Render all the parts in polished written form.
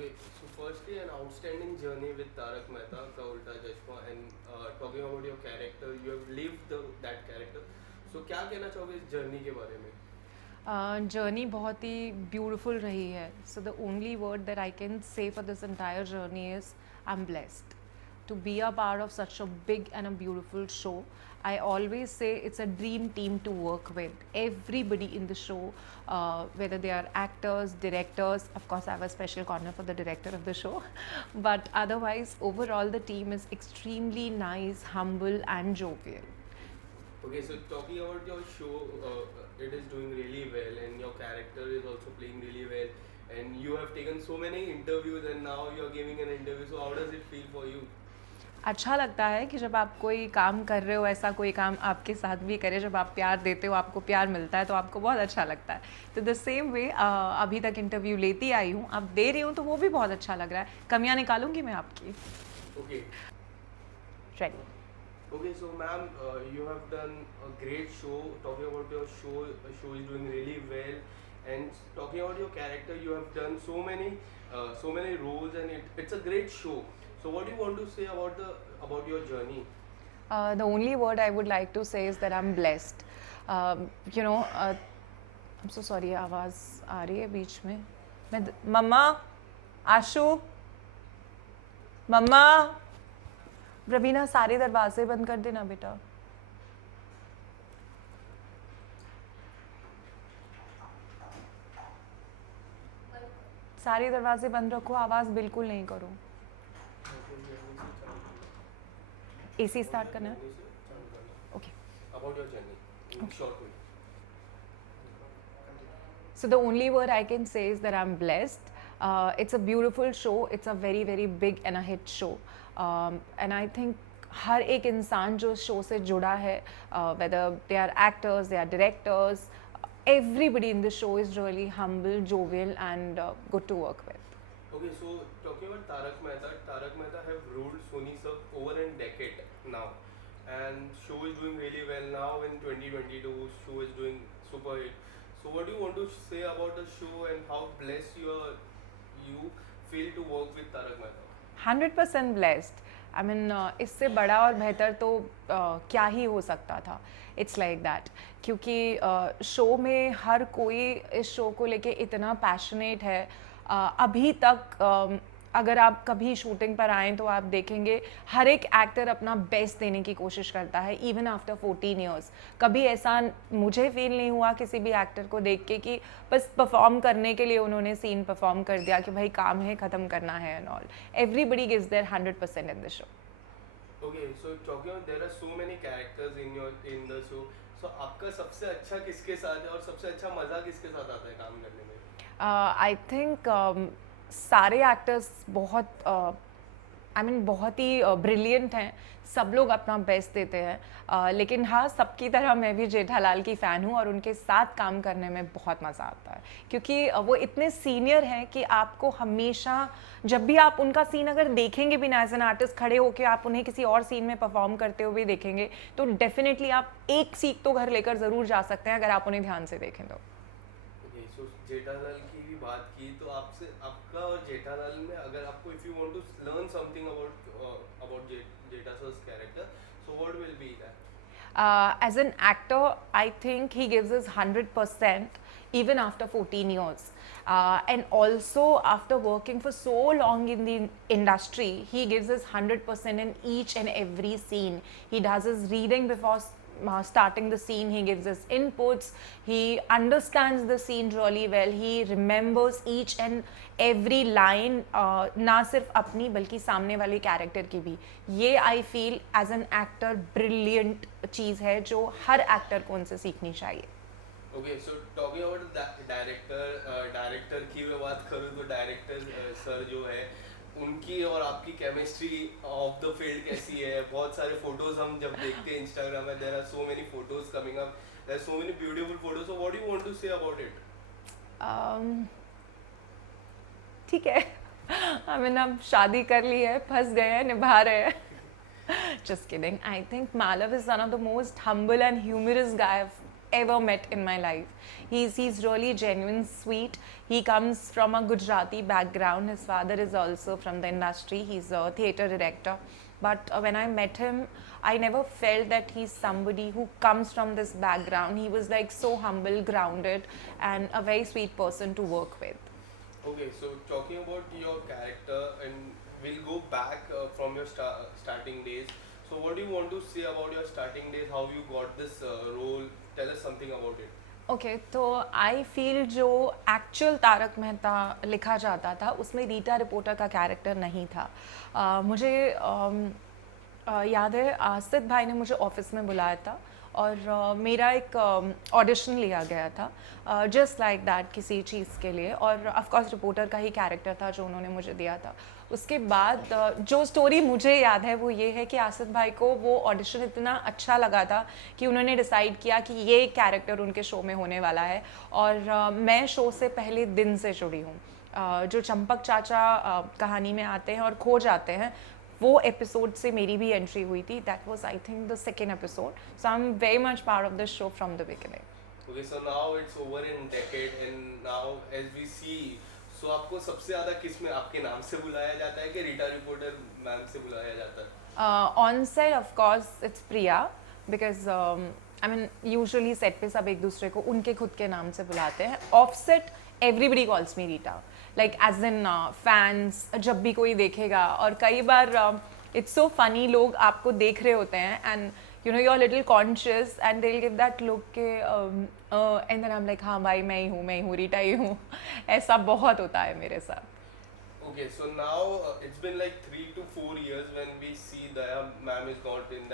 Okay, so firstly, an outstanding journey with Tarak Mehta Ka Ulta Chashma, and talking about your character, you have lived that character. So क्या कहना चाहोगे इस journey के बारे में? Journey बहुत ही beautiful रही है. So the only word that I can say for this entire journey is I am blessed to be a part of such a big and a beautiful show. I always say it's a dream team to work with. Everybody in the show, whether they are actors, directors, of course, I have a special corner for the director of the show, but otherwise, overall, the team is extremely nice, humble, and jovial. Okay, so talking about your show, it is doing really well, and your character is also playing really well. And you have taken so many interviews, and now you are giving an interview. So how does it feel for you? अच्छा लगता है कि जब आप कोई काम कर रहे हो, ऐसा कोई काम आपके साथ भी करे, जब आप प्यार देते हो, आपको प्यार मिलता है, तो आपको बहुत अच्छा लगता है. तो द सेम वे अभी तक इंटरव्यू लेती आई हूँ, अब दे रही हूँ, तो वो भी बहुत अच्छा लग रहा है. कमियाँ निकालूंगी मैं आपकी. Okay. Ready. Okay, so ma'am, you have done a great show. Talking about your show, the show is doing really well. And talking about your character, you have done so many roles, and it's a great show. So what do you want to say about your journey? The only word I would like to say is that I'm blessed. I'm so sorry, आवाज़ आ रही है बीच में. मम्मा, आशु, मम्मा, रवीना, सारे दरवाजे बंद कर देना बेटा. सारे दरवाजे बंद रखो, आवाज़ बिल्कुल नहीं करो. AC स्टार्ट करना है. Okay. About your journey, in short way. So the only word I can say is that I'm blessed. It's a beautiful show. It's a very very big and a hit show. And I think हर एक इंसान जो show से जुड़ा है, whether they are actors, they are directors, everybody in the show is really humble, jovial, and good to work with. Okay, so talking about Tarak Mehta have ruled Sony Sub over a decade now, and show is doing really well now in 2022. Show is doing super hit. So what do you want to say about the show, and how blessed you feel to work with Tarak Mehta? 100% blessed. I mean इससे बड़ा और बेहतर तो क्या ही हो सकता था. It's like that, क्योंकि शो में हर कोई इस शो को लेके इतना पैशनेट है. अभी तक अगर आप कभी शूटिंग पर आएँ तो आप देखेंगे हर एक एक्टर अपना बेस्ट देने की कोशिश करता है, इवन आफ्टर 14 ईयर्स. कभी ऐसा मुझे फील नहीं हुआ किसी भी एक्टर को देख के कि बस परफॉर्म करने के लिए उन्होंने सीन परफॉर्म कर दिया कि भाई काम है, ख़त्म करना है and all. Everybody gives there 100% in the show. Okay, so talking about, there are so many characters in the show. So आपका सबसे अच्छा किसके साथ है, और सबसे अच्छा मज़ा किसके साथ आता है काम करने में? आई थिंक सारे एक्टर्स बहुत बहुत ही ब्रिलियंट हैं. सब लोग अपना बेस्ट देते हैं. लेकिन हाँ, सबकी तरह मैं भी जेठालाल की फ़ैन हूँ और उनके साथ काम करने में बहुत मज़ा आता है, क्योंकि वो इतने सीनियर हैं कि आपको हमेशा जब भी आप उनका सीन अगर देखेंगे भी ना, एज एन आर्टिस्ट खड़े होकर आप उन्हें किसी और सीन में परफॉर्म करते हुए देखेंगे तो डेफिनेटली आप एक सीख तो घर लेकर ज़रूर जा सकते हैं अगर आप उन्हें ध्यान से देखें तो. Okay, so जेठालाल की भी बात की, तो आपसे आपका और जेठालाल में अगर आपको, if you want to learn something about Jeta sir's character, so what will be that? As an actor, I think he gives his 100% even after 14 years. And also, after working for so long in the industry, he gives his 100% in each and every scene. He does his reading before starting the scene, he gives his inputs, he understands the scene really well, he remembers each and every line, ना सिर्फ अपनी बल्कि सामने वाले character की भी. ये I feel as an actor brilliant चीज़ है जो हर एक्टर को उनसे सीखनी चाहिए. Okay, so talking about director की मैं बात करूँ तो डायरेक्टर सर जो है, उनकी और आपकी केमिस्ट्री ऑफ द फील्ड कैसी है? बहुत सारे फोटोज हम जब देखते हैं इंस्टाग्राम में, there are so many photos coming up, there are so many beautiful photos. So what do you want to say about it? ठीक है. अब शादी कर ली है, फंस गए हैं, निभा रहे हैं. Just kidding. I think Malav is one of the most humble and humorous guy I've ever met in my life. He's really genuine, sweet. He comes from a Gujarati background. His father is also from the industry. He's a theatre director. But when I met him, I never felt that he's somebody who comes from this background. He was like so humble, grounded, and a very sweet person to work with. Okay, so talking about your character, and we'll go back from your starting days. So, what do you want to say about your starting days? How you got this role? Tell us something about it. Okay तो I feel जो actual Tarak Mehta लिखा जाता था उसमें Rita reporter का character नहीं था. मुझे याद है आसिफ भाई ने मुझे ऑफिस में बुलाया था और मेरा एक ऑडिशन लिया गया था जस्ट लाइक दैट किसी चीज़ के लिए, और ऑफकोर्स रिपोर्टर का ही कैरेक्टर था जो उन्होंने मुझे दिया था. उसके बाद जो स्टोरी मुझे याद है वो ये है कि आसिफ भाई को वो ऑडिशन इतना अच्छा लगा था कि उन्होंने डिसाइड किया कि ये कैरेक्टर उनके शो में होने वाला है. और मैं शो से पहले दिन से जुड़ी हूँ. जो चंपक चाचा कहानी में आते हैं और खो जाते हैं, वो एपिसोड से मेरी भी एंट्री हुई थी. That was I think the second episode. So I am very much part of this show from the beginning. Okay, so now it's over in decade, and now as we see, so आपको सबसे ज़्यादा किस में आपके नाम से बुलाया जाता है कि रीटा रिपोर्टर मैम से बुलाया जाता है? On set of course it's Priya, because I mean usually set पे सब एक दूसरे को उनके खुद के नाम से बुलाते हैं. Off set everybody calls me Rita, like as in fans जब भी कोई देखेगा. और कई बार इट्स सो फनी, लोग आपको देख रहे होते हैं and you know you're a little conscious and they'll give that look के and then I'm like हाँ भाई मैं ही हूँ रीटा ही हूँ. ऐसा बहुत होता है मेरे साथ. Okay, so now it's been like 3 to 4 years when we see Daya ma'am is not in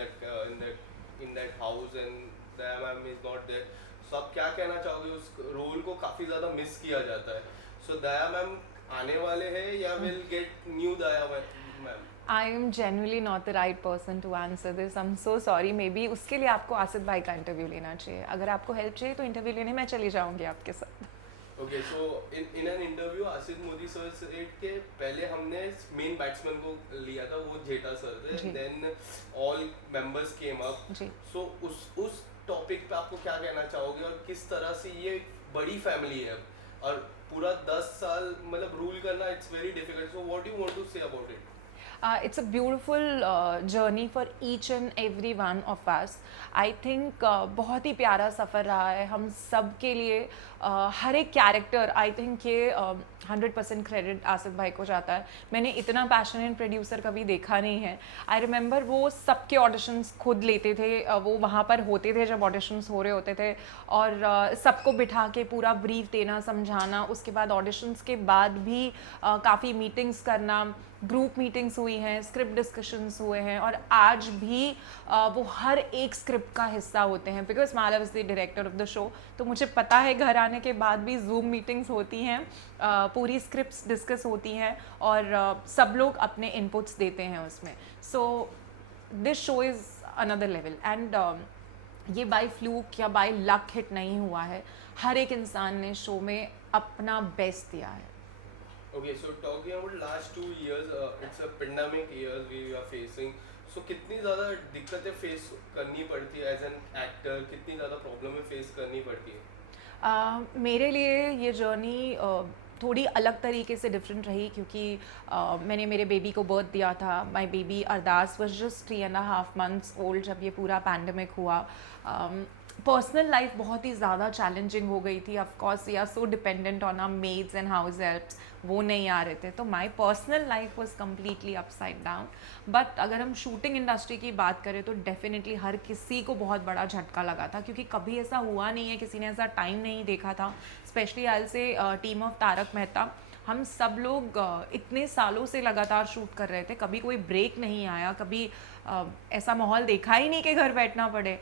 that house, and Daya ma'am is not there. So आप क्या कहना चाहोगे? उस रोल को काफ़ी ज़्यादा मिस किया जाता है. So Daya ma'am आने वाले हैं या will get new Daya ma'am? I am genuinely not the right person to answer this. I'm so sorry. Maybe उसके लिए आपको आसिफ भाई का इंटरव्यू लेना चाहिए. अगर आपको हेल्प चाहिए तो इंटरव्यू लेने मैं चली जाऊंगी आपके साथ. Okay, so in an interview Asif Modi sir से के पहले हमने मेन बैट्समैन को लिया था, वो जेठा सर थे. Then all members came up. So उस टॉपिक पे आपको क्या कहना चाहोगे और किस तरह से ये बड़ी फैमिली है और पूरा 10 साल मतलब रूल करना it's very difficult. So what do you want to say about it? It's a beautiful journey for each and every one of us. I think बहुत ही प्यारा सफ़र रहा है हम सब के लिए. हर एक कैरेक्टर आई थिंक ये 100% क्रेडिट आसिफ भाई को जाता है. मैंने इतना पैशनेट प्रोड्यूसर कभी देखा नहीं है. आई रिमेंबर वो सबके ऑडिशंस खुद लेते थे. वो वहाँ पर होते थे जब ऑडिशंस हो रहे होते थे और सबको बिठा के पूरा ब्रीफ देना, समझाना. उसके बाद ऑडिशंस के बाद भी काफ़ी मीटिंग्स करना, ग्रुप मीटिंग्स हुई हैं, स्क्रिप्ट डिस्कशंस हुए हैं और आज भी वो हर एक स्क्रिप्ट का हिस्सा होते हैं. Because Malav is the director of the show, तो मुझे पता है घर आने के बाद भी जूम मीटिंग्स होती हैं, पूरी स्क्रिप्ट्स डिस्कस होती हैं और सब लोग अपने इनपुट्स देते हैं उसमें. So this show is another level and ये बाय फ्लूक या बाय लक हिट नहीं हुआ है. हर एक इंसान ने शो में अपना बेस्ट दिया है. Okay, so talking about last 2 years, it's a pandemic years we are facing. So कितनी ज़्यादा दिक्कतें फेस करनी पड़ती है एज एन एक्टर, कितनी ज़्यादा प्रॉब्लमें फेस करनी पड़ती है? मेरे लिए ये जर्नी थोड़ी अलग तरीके से डिफरेंट रही क्योंकि मैंने मेरे बेबी को बर्थ दिया था. My baby Ardas was just 3.5 months old जब ये पूरा पैंडमिक हुआ. पर्सनल लाइफ बहुत ही ज़्यादा चैलेंजिंग हो गई थी. Of course we are so dependent on our maids and house helps, वो नहीं आ रहे थे. तो my personal life was completely upside down. But अगर हम शूटिंग इंडस्ट्री की बात करें तो डेफिनेटली हर किसी को बहुत बड़ा झटका लगा था क्योंकि कभी ऐसा हुआ नहीं है, किसी ने ऐसा टाइम नहीं देखा था. स्पेशली आई से टीम ऑफ तारक मेहता, हम सब लोग इतने सालों से लगातार शूट कर रहे थे. कभी कोई ब्रेक नहीं आया, कभी ऐसा माहौल देखा ही नहीं कि घर बैठना पड़े.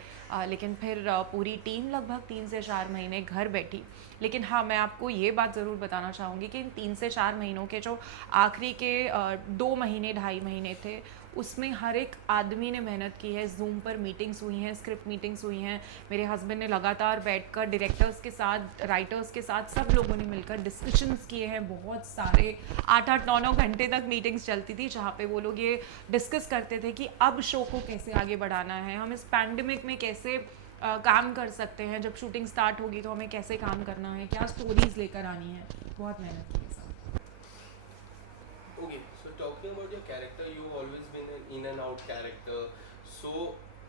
लेकिन फिर पूरी टीम लगभग 3 से 4 महीने घर बैठी. लेकिन हाँ, मैं आपको ये बात ज़रूर बताना चाहूँगी कि इन 3 से 4 महीनों के जो आखिरी के 2 महीने 2.5 महीने थे उसमें हर एक आदमी ने मेहनत की है. जूम पर मीटिंग्स हुई हैं, स्क्रिप्ट मीटिंग्स हुई हैं. मेरे हस्बैंड ने लगातार बैठकर डायरेक्टर्स के साथ, राइटर्स के साथ, सब लोगों ने मिलकर डिस्कशंस किए हैं. बहुत सारे 8-8, 9-9 घंटे तक मीटिंग्स चलती थी जहाँ पे वो लोग ये डिस्कस करते थे कि अब शो को कैसे आगे बढ़ाना है, हम इस पैंडमिक में कैसे काम कर सकते हैं, जब शूटिंग स्टार्ट होगी तो हमें कैसे काम करना है, क्या स्टोरीज लेकर आनी है, बहुत मेहनत की है सब। Okay, so talking about your character, you've always been an in and out character. So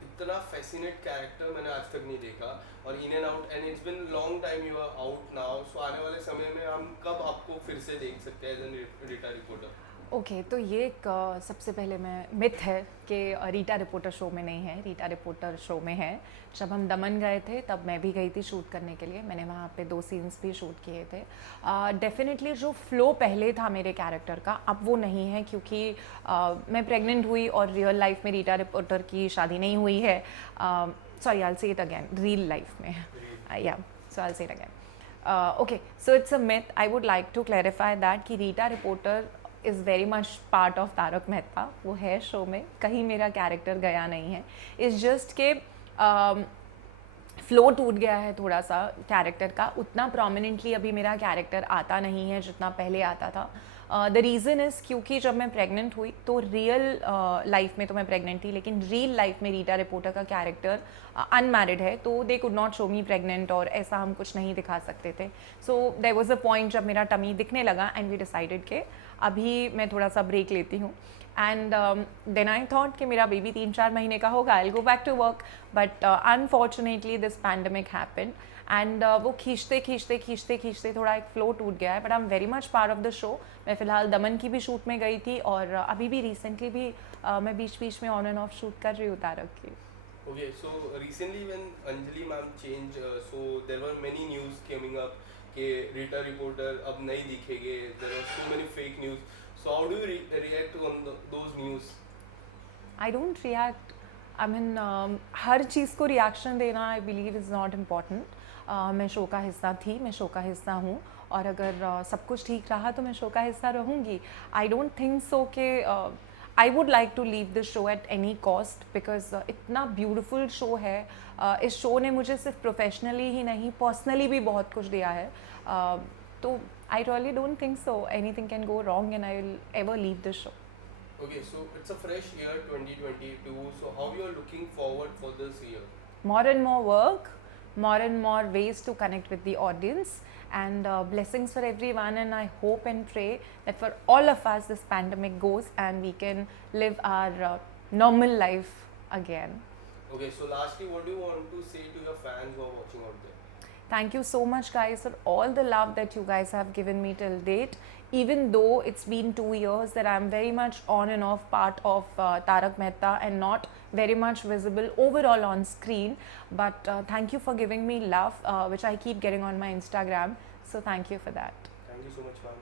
इतना fascinate character मैंने आज तक नहीं देखा, और in and out, and it's been long time you are out now. So आने वाले समय में हम कब आपको फिर से देख सकते हैं as an Rita reporter? Okay तो ये एक सबसे पहले मैं मिथ है कि रीटा रिपोर्टर शो में नहीं है, रीटा रिपोर्टर शो में है। जब हम दमन गए थे तब मैं भी गई थी शूट करने के लिए, मैंने वहाँ पे 2 सीन्स भी शूट किए थे। डेफिनेटली जो फ्लो पहले था मेरे कैरेक्टर का अब वो नहीं है, क्योंकि मैं प्रेग्नेंट हुई और रियल लाइफ में रीटा रिपोर्टर की शादी नहीं हुई है। Sorry, I will say it again, real life में या, so I will say it again. Okay, so it's a myth. I would like to clarify that कि Rita reporter is very much part of Tarak Mehta, वो है show में, कहीं मेरा character गया नहीं है। इट्स जस्ट के फ्लो टूट गया है थोड़ा सा कैरेक्टर का, उतना प्रोमिनेंटली अभी मेरा कैरेक्टर आता नहीं है जितना पहले आता था। द रीज़न इज़ क्योंकि जब मैं प्रेग्नेंट हुई तो रियल लाइफ में तो मैं प्रेग्नेंट थी, लेकिन रियल लाइफ में रीटा रिपोर्टर का कैरेक्टर अनमैरिड है, तो they could not show me pregnant और ऐसा हम कुछ नहीं दिखा सकते थे। So there was a point जब मेरा टमी दिखने लगा एंड वी डिसाइडेड के अभी मैं थोड़ा सा ब्रेक लेती हूँ। एंड देन आई थॉट कि मेरा बेबी 3-4 महीने का होगा, I will go back to work, but unfortunately this pandemic happened and वो खींचते खींचते खींचते खींचते थोड़ा एक फ्लो टूट गया है। But I am very much part of the show. मैं फ़िलहाल दमन की भी शूट में गई थी और अभी भी रिसेंटली भी मैं बीच बीच में ऑन एंड ऑफ शूट कर रही हूँ तारक की। Okay, so recently when Anjali ma'am changed, so there were many news coming up कि रीटा रिपोर्टर अब नहीं दिखेंगे, there were so many fake news. So how do you react on those news? I don't react, I mean हर चीज़ को reaction देना I believe is not important. मैं show का हिस्सा थी, मैं शो का हिस्सा हूँ, और अगर सब कुछ ठीक रहा तो मैं शो का हिस्सा रहूँगी। आई डोंट थिंक सो कि I would like to leave this show at any cost, because इतना ब्यूटिफुल शो है। इस शो ने मुझे सिर्फ प्रोफेशनली ही नहीं पर्सनली भी बहुत कुछ दिया है। तो I really don't think so anything can go wrong and I will ever leave this show. Okay, so it's a fresh year 2022. So how you are looking forward for this year? More and more work, more and more ways to connect with the audience, and blessings for everyone. And I hope and pray that for all of us this pandemic goes and we can live our normal life again. Okay, so lastly, what do you want to say to your fans who are watching out there? Thank you so much guys for all the love that you guys have given me till date. Even though it's been 2 years that I'm very much on and off part of Tarak Mehta and not very much visible overall on screen, but thank you for giving me love, which I keep getting on my Instagram. So thank you for that. Thank you so much, ma'am.